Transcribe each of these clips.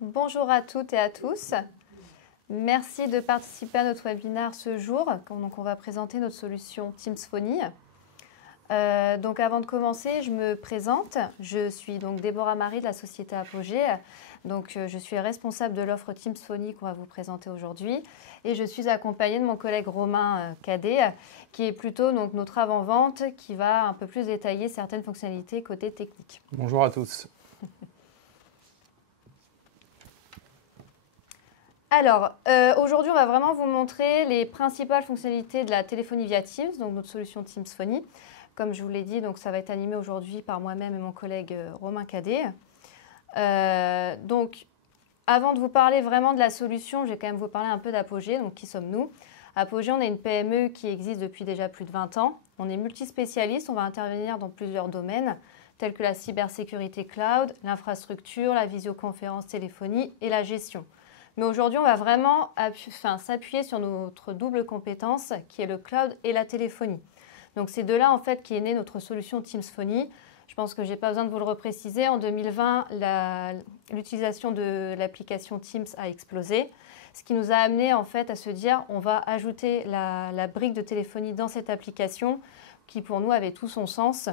Bonjour à toutes et à tous. Merci de participer à notre webinaire ce jour. Donc, on va présenter notre solution Teams Phony. Donc avant de commencer, je me présente. Je suis donc Déborah Marie de la société Apogée. Donc, je suis responsable de l'offre Teams Phony qu'on va vous présenter aujourd'hui. Et je suis accompagnée de mon collègue Romain Cadet, qui est plutôt donc, notre avant-vente, qui va un peu plus détailler certaines fonctionnalités côté technique. Bonjour à tous. Alors, aujourd'hui, on va vraiment vous montrer les principales fonctionnalités de la téléphonie via Teams, donc notre solution Teams Phony. Comme je vous l'ai dit, donc ça va être animé aujourd'hui par moi-même et mon collègue Romain Cadet. Donc, avant de vous parler vraiment de la solution, je vais quand même vous parler un peu d'Apogée. Donc, qui sommes-nous? Apogée, on est une PME qui existe depuis déjà plus de 20 ans. On est multispécialiste, on va intervenir dans plusieurs domaines, tels que la cybersécurité cloud, l'infrastructure, la visioconférence téléphonie et la gestion. Mais aujourd'hui, on va vraiment s'appuyer sur notre double compétence qui est le cloud et la téléphonie. Donc, c'est de là en fait qu'est née notre solution Teams Phony. Je pense que je n'ai pas besoin de vous le repréciser. En 2020, l'utilisation de l'application Teams a explosé, ce qui nous a amené en fait à se dire on va ajouter la brique de téléphonie dans cette application qui pour nous avait tout son sens.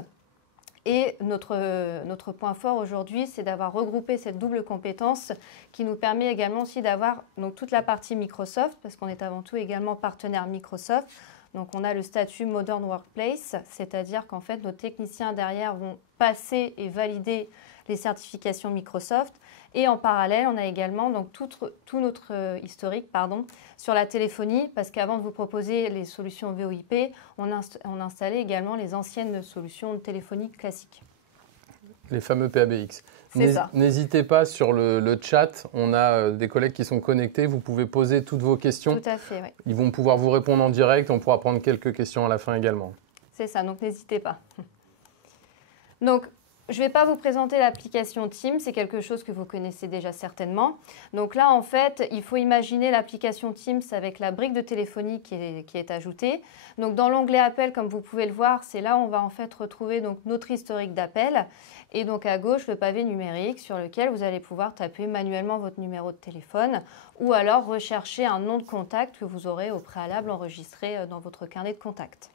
Et notre point fort aujourd'hui, c'est d'avoir regroupé cette double compétence qui nous permet également aussi d'avoir toute la partie Microsoft, parce qu'on est avant tout également partenaire Microsoft. Donc, on a le statut Modern Workplace, c'est-à-dire qu'en fait, nos techniciens derrière vont passer et valider les certifications Microsoft. Et en parallèle, on a également donc, tout notre historique sur la téléphonie, parce qu'avant de vous proposer les solutions VoIP, on installait également les anciennes solutions de téléphonie classiques. Les fameux PABX. C'est ça. N'hésitez pas sur le chat, on a des collègues qui sont connectés, vous pouvez poser toutes vos questions. Tout à fait, oui. Ils vont pouvoir vous répondre en direct, on pourra prendre quelques questions à la fin également. C'est ça, donc n'hésitez pas. Donc, je ne vais pas vous présenter l'application Teams, c'est quelque chose que vous connaissez déjà certainement. Donc là, en fait, il faut imaginer l'application Teams avec la brique de téléphonie qui est ajoutée. Donc dans l'onglet Appel, comme vous pouvez le voir, c'est là où on va en fait retrouver donc, notre historique d'appel. Et donc à gauche, le pavé numérique sur lequel vous allez pouvoir taper manuellement votre numéro de téléphone ou alors rechercher un nom de contact que vous aurez au préalable enregistré dans votre carnet de contacts.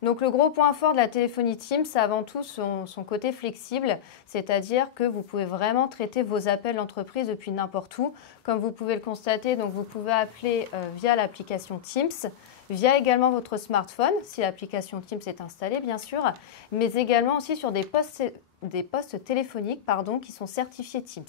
Donc le gros point fort de la téléphonie Teams, c'est avant tout son côté flexible, c'est-à-dire que vous pouvez vraiment traiter vos appels d'entreprise depuis n'importe où. Comme vous pouvez le constater, donc vous pouvez appeler via l'application Teams, via également votre smartphone, si l'application Teams est installée bien sûr, mais également aussi sur des postes téléphoniques qui sont certifiés Teams.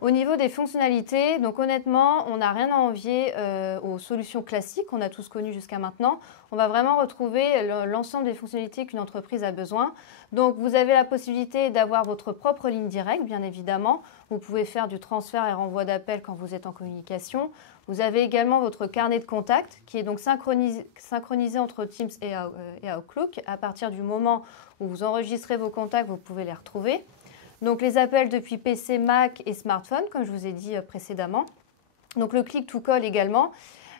Au niveau des fonctionnalités, donc honnêtement, on n'a rien à envier aux solutions classiques qu'on a tous connues jusqu'à maintenant. On va vraiment retrouver l'ensemble des fonctionnalités qu'une entreprise a besoin. Donc, vous avez la possibilité d'avoir votre propre ligne directe, bien évidemment. Vous pouvez faire du transfert et renvoi d'appels quand vous êtes en communication. Vous avez également votre carnet de contacts qui est donc synchronisé entre Teams et Outlook. À partir du moment où vous enregistrez vos contacts, vous pouvez les retrouver. Donc, les appels depuis PC, Mac et smartphone, comme je vous ai dit précédemment. Donc, le click to call également.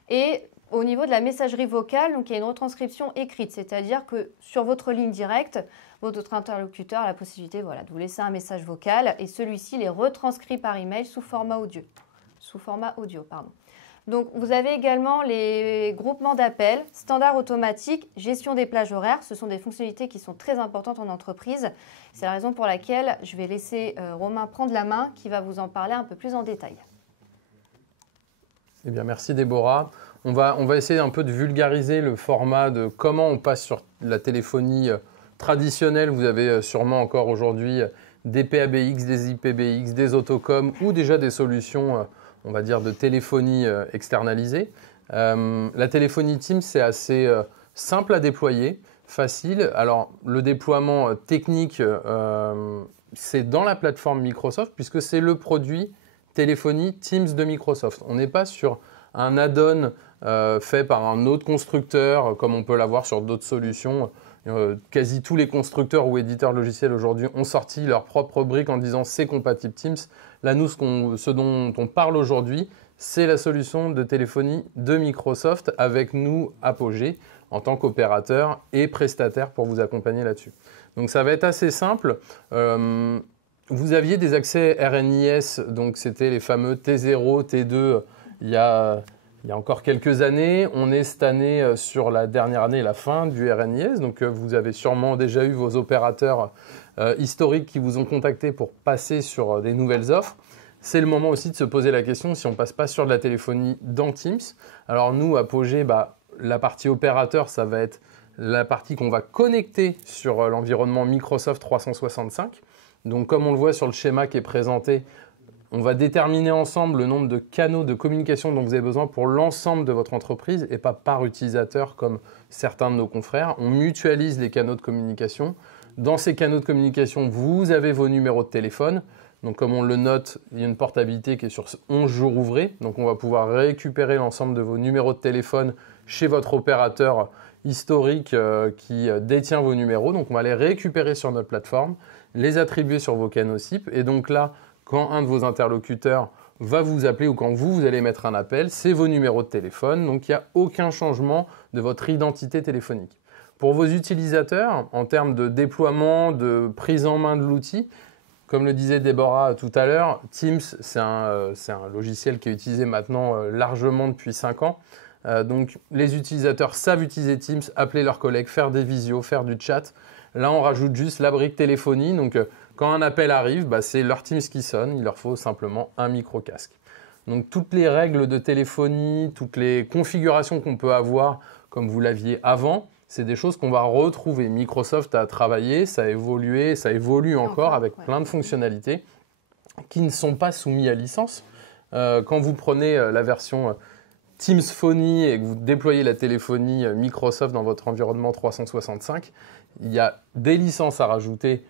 Et au niveau de la messagerie vocale, donc, il y a une retranscription écrite, c'est-à-dire que sur votre ligne directe, votre interlocuteur a la possibilité de vous laisser un message vocal et celui-ci est retranscrit par email sous format audio. Donc, vous avez également les groupements d'appels, standard automatique, gestion des plages horaires. Ce sont des fonctionnalités qui sont très importantes en entreprise. C'est la raison pour laquelle je vais laisser Romain prendre la main qui va vous en parler un peu plus en détail. Eh bien, merci Déborah. On va essayer un peu de vulgariser le format de comment on passe sur la téléphonie traditionnelle. Vous avez sûrement encore aujourd'hui des PABX, des IPBX, des autocoms ou déjà des solutions on va dire, de téléphonie externalisée. La téléphonie Teams, c'est assez simple à déployer, facile. Alors, le déploiement technique, c'est dans la plateforme Microsoft, puisque c'est le produit téléphonie Teams de Microsoft. On n'est pas sur un add-on fait par un autre constructeur, comme on peut l'avoir sur d'autres solutions. Quasi tous les constructeurs ou éditeurs logiciels aujourd'hui ont sorti leur propre brique en disant c'est compatible Teams. Là, nous, ce dont on parle aujourd'hui, c'est la solution de téléphonie de Microsoft avec nous, Apogée, en tant qu'opérateur et prestataire pour vous accompagner là-dessus. Donc, ça va être assez simple. vous aviez des accès RNIS, donc c'était les fameux T0, T2, il y a encore quelques années. On est cette année sur la dernière année, la fin du RNIS, donc vous avez sûrement déjà eu vos opérateurs historiques qui vous ont contacté pour passer sur des nouvelles offres. C'est le moment aussi de se poser la question si on ne passe pas sur de la téléphonie dans Teams. Alors nous, Apogee, la partie opérateur, ça va être la partie qu'on va connecter sur l'environnement Microsoft 365. Donc comme on le voit sur le schéma qui est présenté, on va déterminer ensemble le nombre de canaux de communication dont vous avez besoin pour l'ensemble de votre entreprise et pas par utilisateur comme certains de nos confrères. On mutualise les canaux de communication. Dans ces canaux de communication, vous avez vos numéros de téléphone. Donc comme on le note, il y a une portabilité qui est sur 11 jours ouvrés. Donc on va pouvoir récupérer l'ensemble de vos numéros de téléphone chez votre opérateur historique qui détient vos numéros. Donc on va les récupérer sur notre plateforme, les attribuer sur vos canaux SIP. Et donc là, quand un de vos interlocuteurs va vous appeler ou quand vous allez mettre un appel, c'est vos numéros de téléphone. Donc il n'y a aucun changement de votre identité téléphonique. Pour vos utilisateurs, en termes de déploiement, de prise en main de l'outil, comme le disait Déborah tout à l'heure, Teams, c'est un logiciel qui est utilisé maintenant largement depuis 5 ans. Donc les utilisateurs savent utiliser Teams, appeler leurs collègues, faire des visios, faire du chat. Là, on rajoute juste la brique téléphonie. Donc quand un appel arrive, c'est leur Teams qui sonne. Il leur faut simplement un micro-casque. Donc toutes les règles de téléphonie, toutes les configurations qu'on peut avoir, comme vous l'aviez avant, c'est des choses qu'on va retrouver. Microsoft a travaillé, ça a évolué, ça évolue encore avec plein de fonctionnalités qui ne sont pas soumises à licence. Quand vous prenez la version Teams Phony et que vous déployez la téléphonie Microsoft dans votre environnement 365, il y a des licences à rajouter,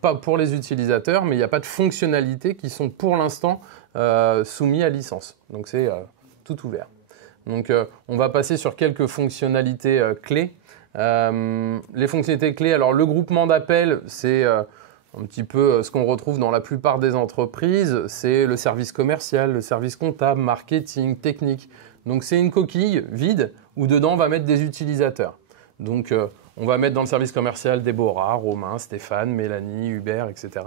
pas pour les utilisateurs, mais il n'y a pas de fonctionnalités qui sont pour l'instant soumises à licence. Donc c'est tout ouvert. Donc on va passer sur quelques fonctionnalités clés. Les fonctionnalités clés, alors le groupement d'appels, c'est un petit peu ce qu'on retrouve dans la plupart des entreprises. C'est le service commercial, le service comptable, marketing, technique. Donc c'est une coquille vide où dedans on va mettre des utilisateurs. Donc on va mettre dans le service commercial Déborah, Romain, Stéphane, Mélanie, Hubert, etc.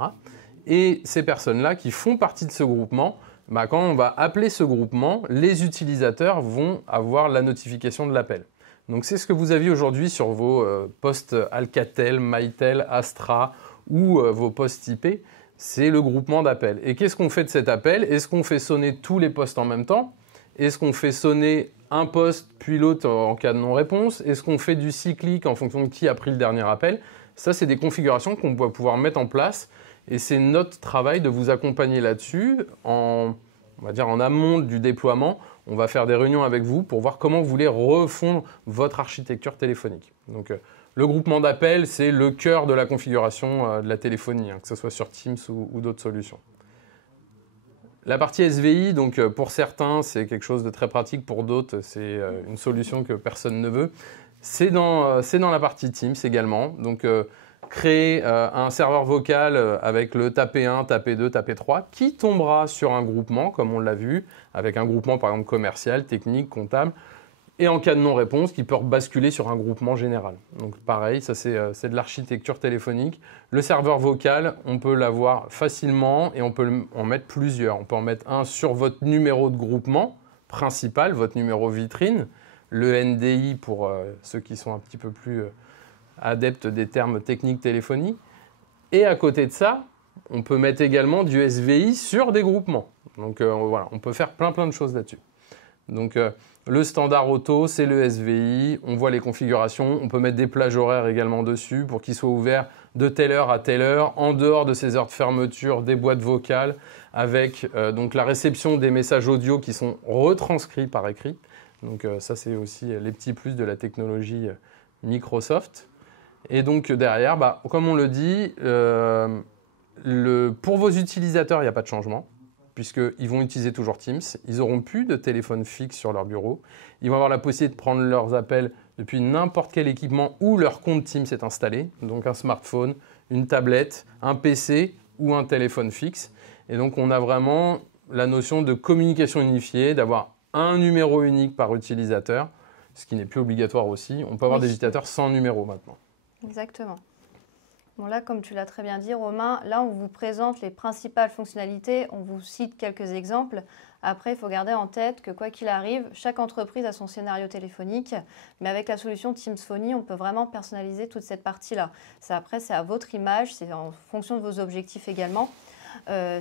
Et ces personnes-là qui font partie de ce groupement, quand on va appeler ce groupement, les utilisateurs vont avoir la notification de l'appel. Donc c'est ce que vous aviez aujourd'hui sur vos postes Alcatel, Mytel, Astra ou vos postes IP, c'est le groupement d'appel. Et qu'est-ce qu'on fait de cet appel? Est-ce qu'on fait sonner tous les postes en même temps? Est-ce qu'on fait sonner un poste puis l'autre en cas de non-réponse? Est-ce qu'on fait du cyclique en fonction de qui a pris le dernier appel? Ça, c'est des configurations qu'on va pouvoir mettre en place et c'est notre travail de vous accompagner là-dessus on va dire en amont du déploiement. On va faire des réunions avec vous pour voir comment vous voulez refondre votre architecture téléphonique. Donc, le groupement d'appel, c'est le cœur de la configuration de la téléphonie, que ce soit sur Teams ou d'autres solutions. La partie SVI, donc pour certains, c'est quelque chose de très pratique, pour d'autres, c'est une solution que personne ne veut. C'est dans la partie Teams également. Donc, créer un serveur vocal avec le tapé 1, tapé 2, tapé 3 qui tombera sur un groupement, comme on l'a vu, avec un groupement par exemple commercial, technique, comptable, et en cas de non-réponse, qui peut basculer sur un groupement général. Donc pareil, ça c'est de l'architecture téléphonique. Le serveur vocal, on peut l'avoir facilement et on peut en mettre plusieurs. On peut en mettre un sur votre numéro de groupement principal, votre numéro vitrine, le NDI pour ceux qui sont un petit peu plus adeptes des termes techniques téléphonie. Et à côté de ça, on peut mettre également du SVI sur des groupements. Donc voilà, on peut faire plein de choses là-dessus. Donc le standard auto, c'est le SVI. On voit les configurations. On peut mettre des plages horaires également dessus pour qu'ils soient ouverts de telle heure à telle heure, en dehors de ces heures de fermeture des boîtes vocales, avec donc la réception des messages audio qui sont retranscrits par écrit. Donc ça, c'est aussi les petits plus de la technologie Microsoft. Et donc derrière, comme on le dit, pour vos utilisateurs, il n'y a pas de changement, puisqu'ils vont utiliser toujours Teams. Ils n'auront plus de téléphone fixe sur leur bureau. Ils vont avoir la possibilité de prendre leurs appels depuis n'importe quel équipement où leur compte Teams est installé, donc un smartphone, une tablette, un PC ou un téléphone fixe. Et donc on a vraiment la notion de communication unifiée, d'avoir un numéro unique par utilisateur, ce qui n'est plus obligatoire aussi. On peut avoir des utilisateurs sans numéro maintenant. Exactement. Bon là, comme tu l'as très bien dit, Romain, là on vous présente les principales fonctionnalités, on vous cite quelques exemples. Après, il faut garder en tête que quoi qu'il arrive, chaque entreprise a son scénario téléphonique, mais avec la solution Teams Phony, on peut vraiment personnaliser toute cette partie-là. Après, c'est à votre image, c'est en fonction de vos objectifs également.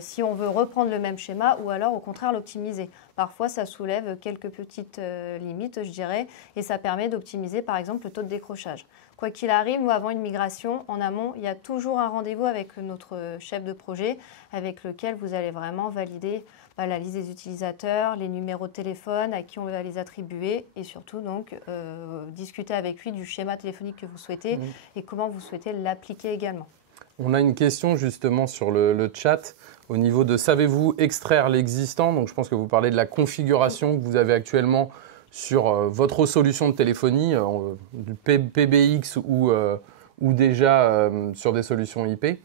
Si on veut reprendre le même schéma ou alors au contraire l'optimiser. Parfois, ça soulève quelques petites limites, je dirais, et ça permet d'optimiser par exemple le taux de décrochage. Quoi qu'il arrive, nous, avant une migration, en amont, il y a toujours un rendez-vous avec notre chef de projet avec lequel vous allez vraiment valider la liste des utilisateurs, les numéros de téléphone, à qui on va les attribuer et surtout donc discuter avec lui du schéma téléphonique que vous souhaitez et comment vous souhaitez l'appliquer également. On a une question justement sur le chat au niveau de savez-vous extraire l'existant? Donc je pense que vous parlez de la configuration que vous avez actuellement sur votre solution de téléphonie, du PBX ou déjà sur des solutions IP.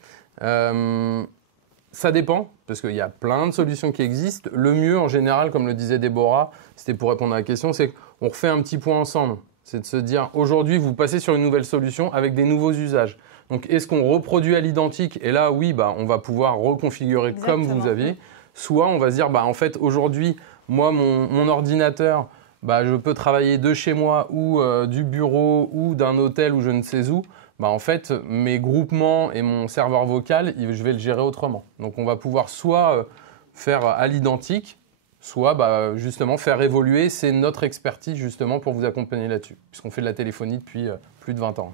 Ça dépend, parce qu'il y a plein de solutions qui existent. Le mieux, en général, comme le disait Déborah, c'était pour répondre à la question, c'est qu'on refait un petit point ensemble. C'est de se dire, aujourd'hui, vous passez sur une nouvelle solution avec des nouveaux usages. Donc, est-ce qu'on reproduit à l'identique? Et là, oui, on va pouvoir reconfigurer comme vous aviez. Soit on va se dire, en fait, aujourd'hui, moi, mon ordinateur, je peux travailler de chez moi ou du bureau ou d'un hôtel ou je ne sais où. En fait, mes groupements et mon serveur vocal, je vais le gérer autrement. Donc, on va pouvoir soit faire à l'identique, soit justement faire évoluer. C'est notre expertise justement pour vous accompagner là-dessus, puisqu'on fait de la téléphonie depuis plus de 20 ans.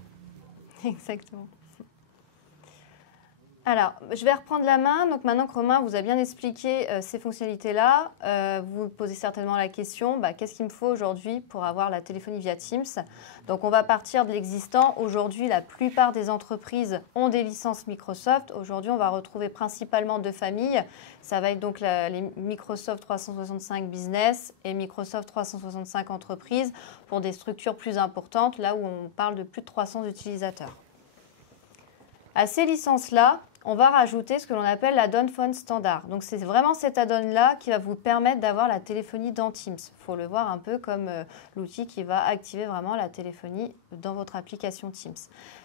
Exactement. Alors, je vais reprendre la main. Donc maintenant que Romain vous a bien expliqué ces fonctionnalités-là, vous posez certainement la question, qu'est-ce qu'il me faut aujourd'hui pour avoir la téléphonie via Teams? Donc on va partir de l'existant. Aujourd'hui, la plupart des entreprises ont des licences Microsoft. Aujourd'hui, on va retrouver principalement deux familles. Ça va être donc les Microsoft 365 Business et Microsoft 365 Entreprise pour des structures plus importantes, là où on parle de plus de 300 utilisateurs. À ces licences-là, on va rajouter ce que l'on appelle l'add-on phone standard. Donc, c'est vraiment cet add-on-là qui va vous permettre d'avoir la téléphonie dans Teams. Il faut le voir un peu comme l'outil qui va activer vraiment la téléphonie dans votre application Teams.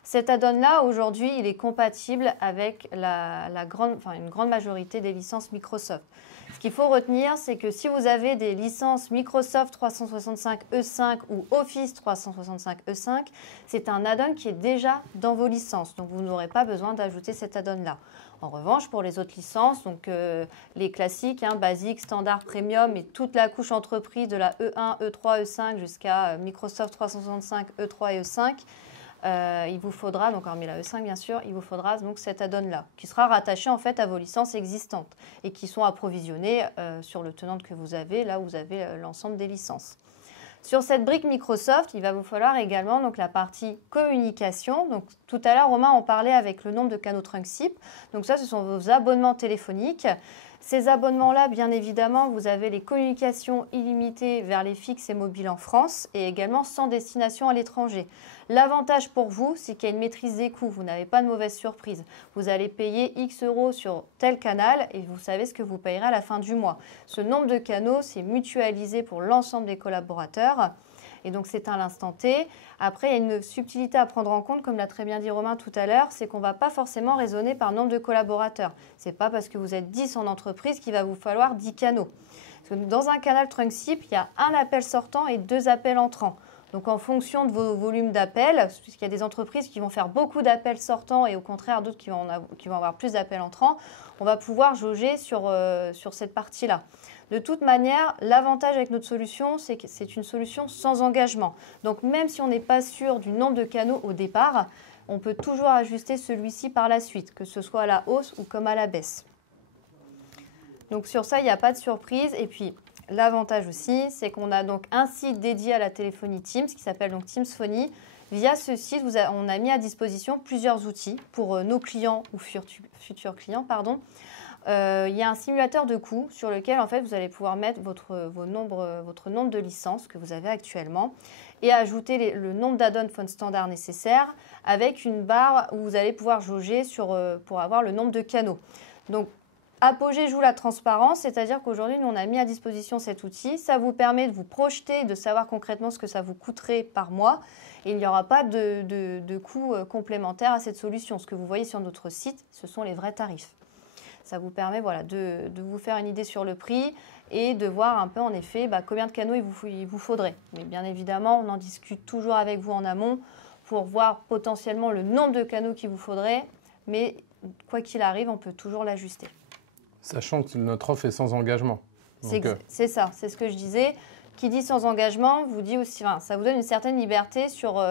Cet add-on-là, aujourd'hui, il est compatible avec une grande majorité des licences Microsoft. Ce qu'il faut retenir, c'est que si vous avez des licences Microsoft 365 E5 ou Office 365 E5, c'est un add-on qui est déjà dans vos licences. Donc, vous n'aurez pas besoin d'ajouter cet add-on-là. En revanche, pour les autres licences, donc les classiques, basique, standard, premium et toute la couche entreprise de la E1, E3, E5 jusqu'à Microsoft 365 E3 et E5, il vous faudra, donc hormis la E5 bien sûr, il vous faudra donc cet add-on-là, qui sera rattaché en fait à vos licences existantes et qui sont approvisionnées sur le tenant que vous avez, là où vous avez l'ensemble des licences. Sur cette brique Microsoft, il va vous falloir également donc, la partie communication. Donc, tout à l'heure, Romain en parlait avec le nombre de canaux trunk SIP. Donc ça, ce sont vos abonnements téléphoniques. Ces abonnements-là, bien évidemment, vous avez les communications illimitées vers les fixes et mobiles en France et également sans destination à l'étranger. L'avantage pour vous, c'est qu'il y a une maîtrise des coûts. Vous n'avez pas de mauvaise surprise. Vous allez payer X euros sur tel canal et vous savez ce que vous payerez à la fin du mois. Ce nombre de canaux, c'est mutualisé pour l'ensemble des collaborateurs. Et donc, c'est à l'instant T. Après, il y a une subtilité à prendre en compte, comme l'a très bien dit Romain tout à l'heure, c'est qu'on ne va pas forcément raisonner par nombre de collaborateurs. Ce n'est pas parce que vous êtes 10 en entreprise qu'il va vous falloir 10 canaux. Parce que dans un canal trunk SIP, il y a un appel sortant et 2 appels entrants. Donc, en fonction de vos volumes d'appels, puisqu'il y a des entreprises qui vont faire beaucoup d'appels sortants et au contraire d'autres qui vont avoir plus d'appels entrants, on va pouvoir jauger sur cette partie-là. De toute manière, l'avantage avec notre solution, c'est que c'est une solution sans engagement. Donc, même si on n'est pas sûr du nombre de canaux au départ, on peut toujours ajuster celui-ci par la suite, que ce soit à la hausse ou comme à la baisse. Donc, sur ça, il n'y a pas de surprise. Et puis, l'avantage aussi, c'est qu'on a donc un site dédié à la téléphonie Teams qui s'appelle donc Teams Phony. Via ce site, on a mis à disposition plusieurs outils pour nos clients ou futurs clients, il y a un simulateur de coûts sur lequel en fait, vous allez pouvoir mettre votre nombre de licences que vous avez actuellement et ajouter le nombre d'add-on phone standard nécessaires avec une barre où vous allez pouvoir jauger pour avoir le nombre de canaux. Donc, Apogée joue la transparence, c'est-à-dire qu'aujourd'hui, nous, on a mis à disposition cet outil. Ça vous permet de vous projeter, de savoir concrètement ce que ça vous coûterait par mois et il n'y aura pas de coût complémentaire à cette solution. Ce que vous voyez sur notre site, ce sont les vrais tarifs. Ça vous permet de vous faire une idée sur le prix et de voir un peu en effet combien de canaux il vous faudrait. Mais bien évidemment, on en discute toujours avec vous en amont pour voir potentiellement le nombre de canaux qu'il vous faudrait, mais quoi qu'il arrive, on peut toujours l'ajuster. Sachant que notre offre est sans engagement. C'est ça, c'est ce que je disais. Qui dit sans engagement, vous dit aussi, ça vous donne une certaine liberté sur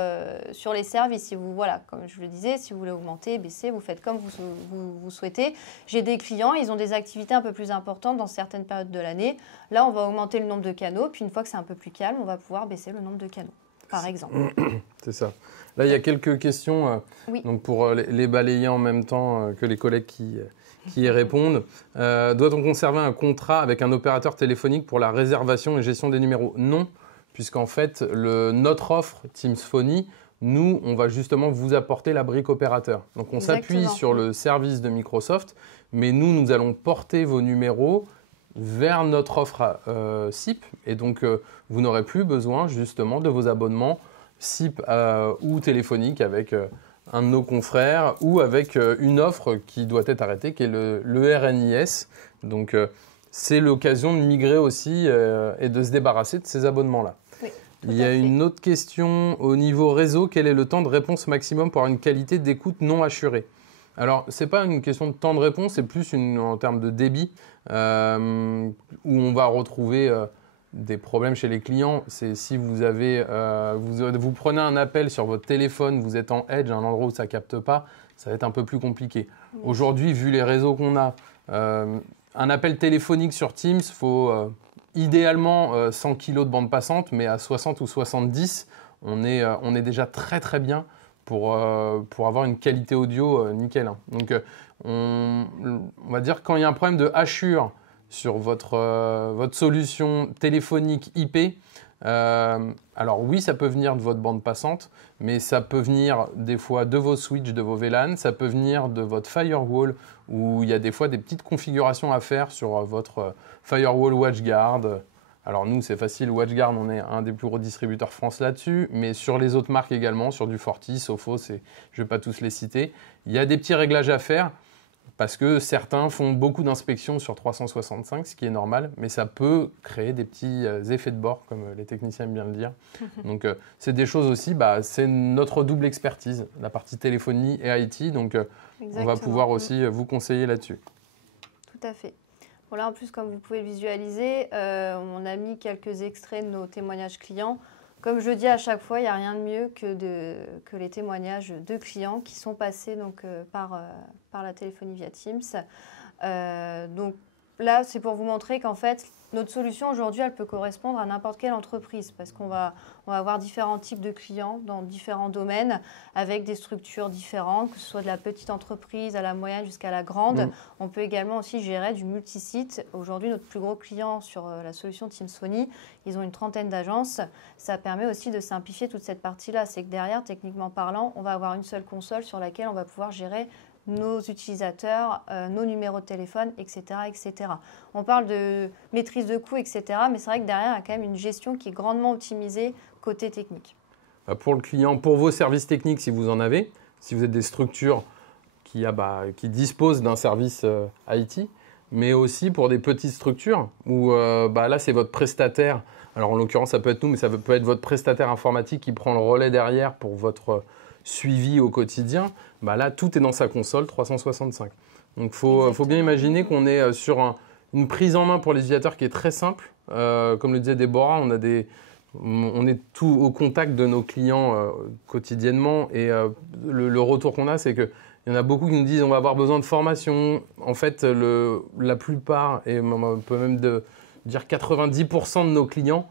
les services. Si vous, comme je le disais, si vous voulez augmenter, baisser, vous faites comme vous souhaitez. J'ai des clients, ils ont des activités un peu plus importantes dans certaines périodes de l'année. Là, on va augmenter le nombre de canaux, puis une fois que c'est un peu plus calme, on va pouvoir baisser le nombre de canaux, par exemple. C'est ça. Là, il y a quelques questions donc pour les balayer en même temps que les collègues qui y répondent. Doit-on conserver un contrat avec un opérateur téléphonique pour la réservation et gestion des numéros? Non, puisqu'en fait, notre offre Teams Phony, nous, on va justement vous apporter la brique opérateur. Donc, on s'appuie sur le service de Microsoft, mais nous allons porter vos numéros vers notre offre SIP. Et donc, vous n'aurez plus besoin justement de vos abonnements SIP ou téléphoniques avec un de nos confrères ou avec une offre qui doit être arrêtée, qui est le RNIS. Donc, c'est l'occasion de migrer aussi et de se débarrasser de ces abonnements-là. Oui, il y a une autre question au niveau réseau. Quel est le temps de réponse maximum pour avoir une qualité d'écoute non assurée? Alors, ce n'est pas une question de temps de réponse, c'est plus en termes de débit, où on va retrouver des problèmes chez les clients. C'est si vous prenez un appel sur votre téléphone, vous êtes en edge, un endroit où ça ne capte pas, ça va être un peu plus compliqué. Oui. Aujourd'hui, vu les réseaux qu'on a, un appel téléphonique sur Teams, il faut idéalement 100 kg de bande passante, mais à 60 ou 70, on est déjà très très bien pour avoir une qualité audio nickel. Donc, on va dire quand il y a un problème de hachure sur votre solution téléphonique IP, alors oui, ça peut venir de votre bande passante, mais ça peut venir des fois de vos switches, de vos VLAN, ça peut venir de votre firewall, où il y a des fois des petites configurations à faire sur votre firewall WatchGuard. Alors nous, c'est facile, WatchGuard, on est un des plus gros distributeurs France là-dessus, mais sur les autres marques également, sur du Forti, Sophos, je ne vais pas tous les citer. Il y a des petits réglages à faire, parce que certains font beaucoup d'inspections sur 365, ce qui est normal, mais ça peut créer des petits effets de bord, comme les techniciens aiment bien le dire. Donc c'est des choses aussi, c'est notre double expertise, la partie téléphonie et IT, donc on va pouvoir aussi vous conseiller là-dessus. Tout à fait. Bon, là, en plus, comme vous pouvez le visualiser, on a mis quelques extraits de nos témoignages clients. Comme je dis à chaque fois, il n'y a rien de mieux que les témoignages de clients qui sont passés par la téléphonie via Teams. Donc là, c'est pour vous montrer qu'en fait, notre solution aujourd'hui, elle peut correspondre à n'importe quelle entreprise parce qu'on va avoir différents types de clients dans différents domaines avec des structures différentes, que ce soit de la petite entreprise à la moyenne jusqu'à la grande. On peut également aussi gérer du multisite. Aujourd'hui, notre plus gros client sur la solution Teams Phony, ils ont une 30aine d'agences. Ça permet aussi de simplifier toute cette partie-là. C'est que derrière, techniquement parlant, on va avoir une seule console sur laquelle on va pouvoir gérer nos utilisateurs, nos numéros de téléphone, etc., etc. On parle de maîtrise de coûts, etc., mais c'est vrai que derrière, il y a quand même une gestion qui est grandement optimisée côté technique. Pour le client, pour vos services techniques, si vous en avez, si vous êtes des structures qui disposent d'un service IT, mais aussi pour des petites structures où là, c'est votre prestataire. Alors, en l'occurrence, ça peut être nous, mais ça peut être votre prestataire informatique qui prend le relais derrière pour votre suivi au quotidien. Là, tout est dans sa console 365. Donc, il faut bien imaginer qu'on est sur une prise en main pour les utilisateurs qui est très simple. Comme le disait Déborah, on est tout au contact de nos clients quotidiennement. Et le retour qu'on a, c'est qu'il y en a beaucoup qui nous disent on va avoir besoin de formation. En fait, la plupart, et on peut même dire 90% de nos clients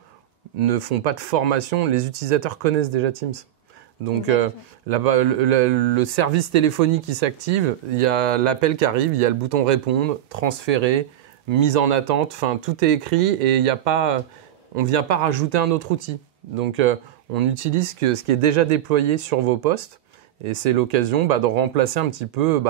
ne font pas de formation. Les utilisateurs connaissent déjà Teams. Donc le service téléphonique qui s'active, il y a l'appel qui arrive, il y a le bouton répondre, transférer, mise en attente, enfin tout est écrit et on ne vient pas rajouter un autre outil. Donc on utilise ce qui est déjà déployé sur vos postes et c'est l'occasion de remplacer un petit peu,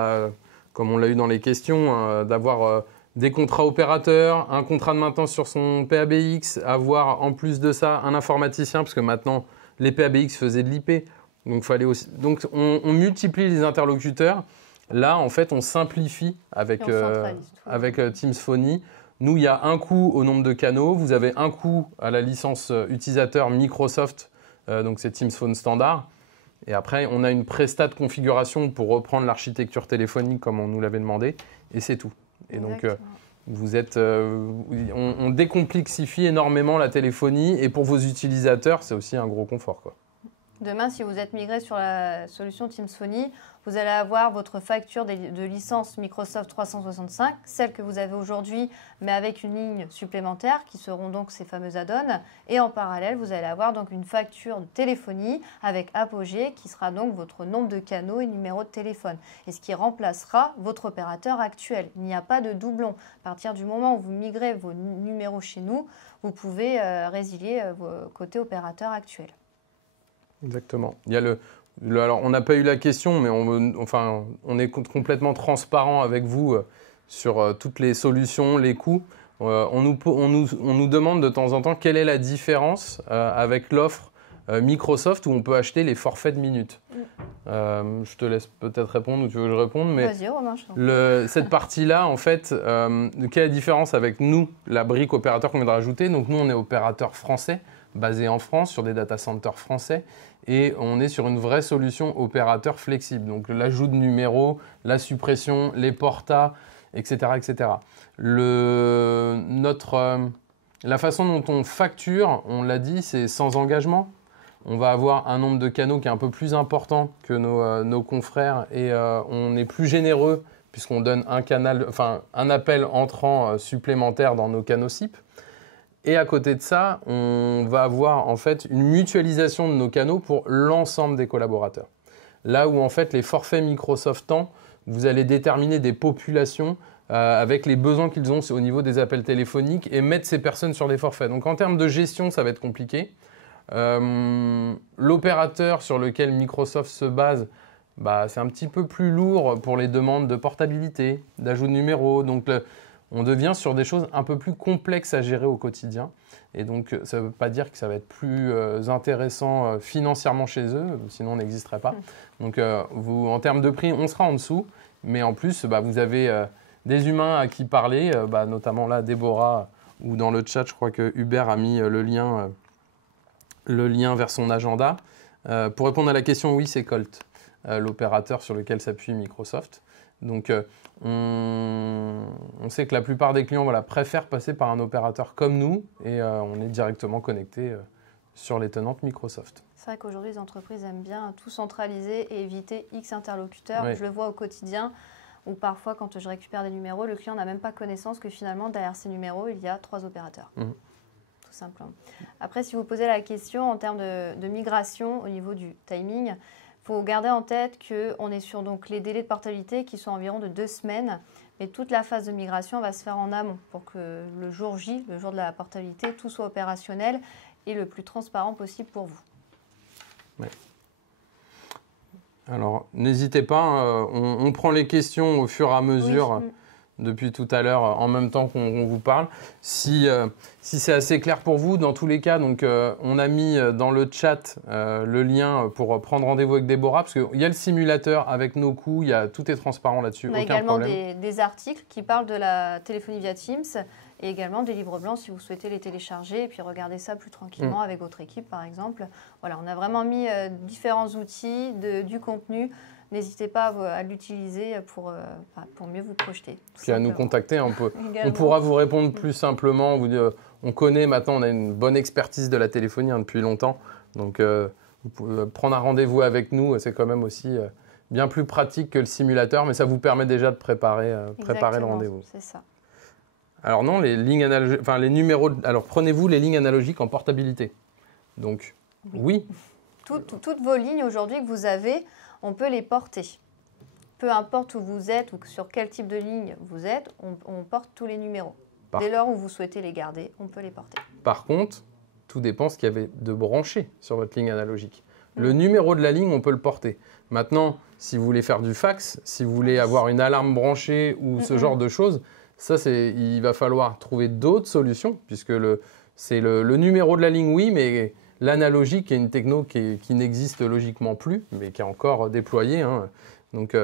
comme on l'a eu dans les questions, d'avoir des contrats opérateurs, un contrat de maintenance sur son PABX, avoir en plus de ça un informaticien parce que maintenant Les PABX faisaient de l'IP. Donc, on multiplie les interlocuteurs. Là, en fait, on simplifie avec Teams Phony. Nous, il y a un coût au nombre de canaux. Vous avez un coût à la licence utilisateur Microsoft. Donc, c'est Teams Phone standard. Et après, on a une prestat de configuration pour reprendre l'architecture téléphonique comme on nous l'avait demandé. Et c'est tout. Et donc, on décomplexifie énormément la téléphonie. Et pour vos utilisateurs, c'est aussi un gros confort, quoi. Demain, si vous êtes migré sur la solution Teams Phony, vous allez avoir votre facture de licence Microsoft 365, celle que vous avez aujourd'hui, mais avec une ligne supplémentaire, qui seront donc ces fameux add-ons. Et en parallèle, vous allez avoir donc une facture de téléphonie avec Apogée, qui sera donc votre nombre de canaux et numéro de téléphone. Et ce qui remplacera votre opérateur actuel. Il n'y a pas de doublon. À partir du moment où vous migrez vos numéros chez nous, vous pouvez résilier vos côtés opérateur actuel. Exactement. Il y a alors, on n'a pas eu la question, mais on est complètement transparent avec vous sur toutes les solutions, les coûts. On nous demande de temps en temps quelle est la différence avec l'offre Microsoft où on peut acheter les forfaits de minutes. Je te laisse peut-être répondre ou tu veux que je réponde, mais vas-y, Romain, cette partie-là, en fait, quelle est la différence avec nous, la brique opérateur qu'on vient de rajouter? Donc nous, on est opérateur français, basé en France, sur des data centers français, et on est sur une vraie solution opérateur flexible. Donc l'ajout de numéros, la suppression, les portas, etc. etc. La façon dont on facture, on l'a dit, c'est sans engagement. On va avoir un nombre de canaux qui est un peu plus important que nos confrères et on est plus généreux puisqu'on donne un appel entrant supplémentaire dans nos canaux SIP. Et à côté de ça, on va avoir en fait une mutualisation de nos canaux pour l'ensemble des collaborateurs. Là où en fait les forfaits Microsoft Temps, vous allez déterminer des populations avec les besoins qu'ils ont au niveau des appels téléphoniques et mettre ces personnes sur des forfaits. Donc en termes de gestion, ça va être compliqué. L'opérateur sur lequel Microsoft se base, c'est un petit peu plus lourd pour les demandes de portabilité, d'ajout de numéros. Donc on devient sur des choses un peu plus complexes à gérer au quotidien. Et donc, ça ne veut pas dire que ça va être plus intéressant financièrement chez eux, sinon on n'existerait pas. Donc, en termes de prix, on sera en dessous. Mais en plus, vous avez des humains à qui parler, notamment là, Déborah, ou dans le chat, je crois que Hubert a mis le lien vers son agenda. Pour répondre à la question, oui, c'est Colt, l'opérateur sur lequel s'appuie Microsoft. Donc, on sait que la plupart des clients préfèrent passer par un opérateur comme nous et on est directement connecté sur les tenantes Microsoft. C'est vrai qu'aujourd'hui, les entreprises aiment bien tout centraliser et éviter X interlocuteurs. Oui. Je le vois au quotidien où parfois, quand je récupère des numéros, le client n'a même pas connaissance que finalement, derrière ces numéros, il y a 3 opérateurs. Tout simplement. Après, si vous posez la question en termes de migration au niveau du timing, il faut garder en tête qu'on est sur donc, les délais de portabilité qui sont environ de 2 semaines. Mais toute la phase de migration va se faire en amont pour que le jour J, le jour de la portabilité, tout soit opérationnel et le plus transparent possible pour vous. Ouais. Alors, n'hésitez pas, on prend les questions au fur et à mesure. Oui. Depuis tout à l'heure, en même temps qu'on vous parle. Si c'est assez clair pour vous, dans tous les cas, donc, on a mis dans le chat le lien pour prendre rendez-vous avec Déborah, parce qu'il y a le simulateur avec nos coûts, tout est transparent là-dessus, aucun problème. On a également des articles qui parlent de la téléphonie via Teams et également des livres blancs si vous souhaitez les télécharger et puis regarder ça plus tranquillement avec votre équipe, par exemple. Voilà, on a vraiment mis différents outils, du contenu. N'hésitez pas à l'utiliser pour mieux vous projeter. Puis à nous contacter, on pourra vous répondre plus simplement. On connaît maintenant, on a une bonne expertise de la téléphonie depuis longtemps. Donc, vous pouvez prendre un rendez-vous avec nous. C'est quand même aussi bien plus pratique que le simulateur, mais ça vous permet déjà de préparer le rendez-vous. C'est ça. Alors non, les lignes analogiques, les numéros. Alors prenez-vous les lignes analogiques en portabilité. Donc, oui. Toutes vos lignes aujourd'hui que vous avez, on peut les porter. Peu importe où vous êtes ou sur quel type de ligne vous êtes, on porte tous les numéros. Dès lors où vous souhaitez les garder, on peut les porter. Par contre, tout dépend ce qu'il y avait de branché sur votre ligne analogique. Le numéro de la ligne, on peut le porter. Maintenant, si vous voulez faire du fax, si vous voulez avoir une alarme branchée ou ce genre de choses, il va falloir trouver d'autres solutions, puisque c'est le numéro de la ligne, oui, mais l'analogique, qui est une techno qui n'existe logiquement plus, mais qui est encore déployée. Hein. Donc,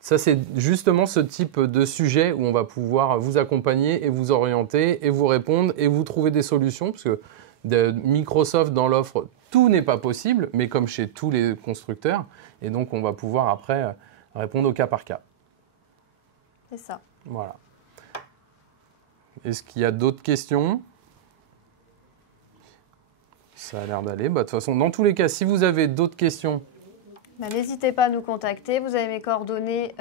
ça, c'est justement ce type de sujet où on va pouvoir vous accompagner et vous orienter et vous répondre et vous trouver des solutions, parce que Microsoft, dans l'offre, tout n'est pas possible, mais comme chez tous les constructeurs. Et donc, on va pouvoir après répondre au cas par cas. C'est ça. Voilà. Est-ce qu'il y a d'autres questions ? Ça a l'air d'aller. De toute façon, dans tous les cas, si vous avez d'autres questions, n'hésitez pas à nous contacter. Vous avez mes coordonnées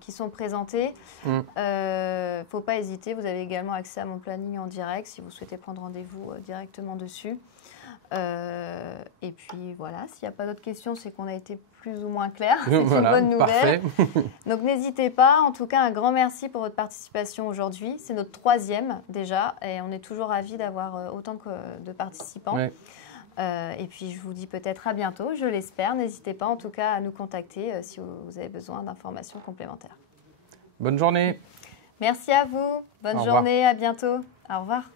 qui sont présentées. Il ne faut pas hésiter. Vous avez également accès à mon planning en direct si vous souhaitez prendre rendez-vous directement dessus. Et puis voilà, s'il n'y a pas d'autres questions, c'est qu'on a été plus ou moins clair. C'est voilà, une bonne nouvelle. Donc n'hésitez pas. En tout cas, un grand merci pour votre participation aujourd'hui. C'est notre 3e déjà et on est toujours ravis d'avoir autant de participants. Ouais. Et puis je vous dis peut-être à bientôt, je l'espère. N'hésitez pas en tout cas à nous contacter si vous avez besoin d'informations complémentaires. Bonne journée. Merci à vous. Bonne journée, à bientôt. Au revoir.